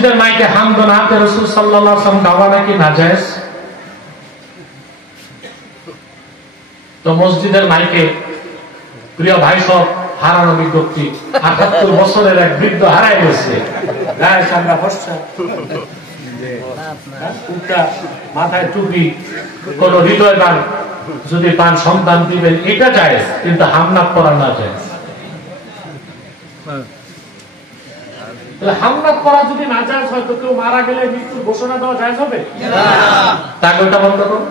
মসজিদের মাইকে হামদনাতে রাসূল সাল্লাল্লাহু আলাইহি ওয়াসাল্লাম গাওয়া নাকি নাজায়েজ? তো মসজিদের মাইকে প্রিয় ভাই সব হারানো বিজ্ঞপ্তি, ৭৮ বছরের এক বৃদ্ধ হারাই গেছে, গায়ে চামড়া ফর্সা, মাথায় টুপি, কোন হৃদয় গান যদি পান সন্তান দিবেন, এটা জায়েজ, কিন্তু হামনাত করা না জায়েজ। হামনাত করা যদি না জায়েজ হয়, তো কেউ মারা গেলে মৃত্যুর ঘোষণা দেওয়া জায়েজ হবে? তাকে ওটা বন্ধ করুন,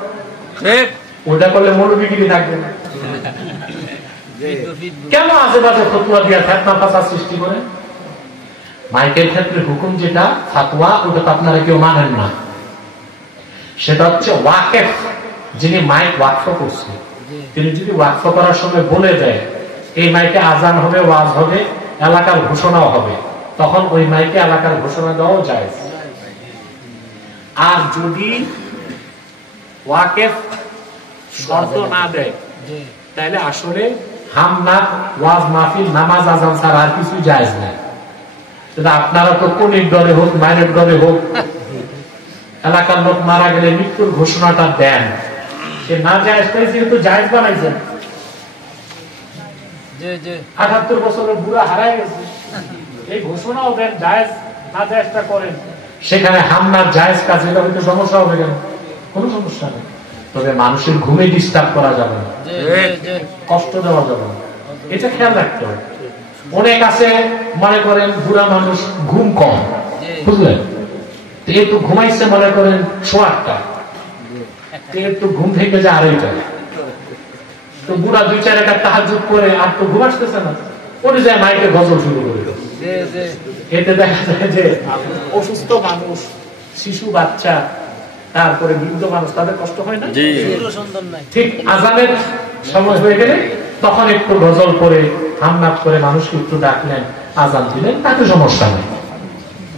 ওটা করলে মৌলবিগিরি থাকবে না। কেন আশেপাশে ফতোয়া দিয়া ফিতনা ফাসাদ সৃষ্টি করে? মাইকের ক্ষেত্রে হুকুম যেটা ফাতোয়া, ওটা তো আপনারা কেউ মানেন না। সেটা হচ্ছে ওয়াকেফ, যিনি মাইক ওয়াকফ করছে, তিনি যদি ওয়াকফ করার সময় বলে দেয় এই মাইকে আজান হবে, ওয়াজ হবে, এলাকার ঘোষণাও হবে, তখন ওই মাইকে এলাকার ঘোষণা দেওয়াও জায়েজ। আর যদি ওয়াকেফ শর্ত না দেয়, তাহলে আসলে হামনাত, ওয়াজ মাহফিল, নামাজ, আজান ছাড়া আর কিছু জায়েজ নাই। আপনারা তো কোনের ডরে হোক, মায়ের ডরে হোক, এলাকার লোক মারা গেলে মৃত্যুর ঘোষণাটা দেন, সে না জায়েজটাই যেহেতু জায়েজ বানাইছেন। ৭৮ বছরের বুড়া হারাই গেছে, এই ঘোষণাও দেন, জায়েজ না জায়েজটা করেন, সেখানে হামনার জায়েজ কাজ, এটা হয়তো সমস্যা হবে কেন? কোনো সমস্যা নেই। তবে মানুষের ঘুমে ডিস্টার্ব করা যাবে না, কষ্ট দেওয়া যাবে না, এটা খেয়াল রাখতে হবে। অনেক আছে মনে করেন বুড়া মানুষ, ঘুম কম, বুঝলেন, একটু ঘুমাইছে মনে করেন ৮:০০, একটু ঘুম থেকে যায় ২:৩০, তো বুড়া ২-৪ রাকাত তাহাজ্জুদ করে আর তো ঘুম আসতেছে না, পড়ে যায় মাইকে গজল শুরু করে। এতে দেখা যায় যে অসুস্থ মানুষ, শিশু, বাচ্চা, তারপরে বৃদ্ধ মানুষ, তাদের কষ্ট হয় না? ঠিক আজানের সময় হয়ে গেলে তখন একটু গজল করে, হামনাত করে মানুষকে একটু ডাকলেন, আজান দিলেন, তাতে সমস্যা নেই।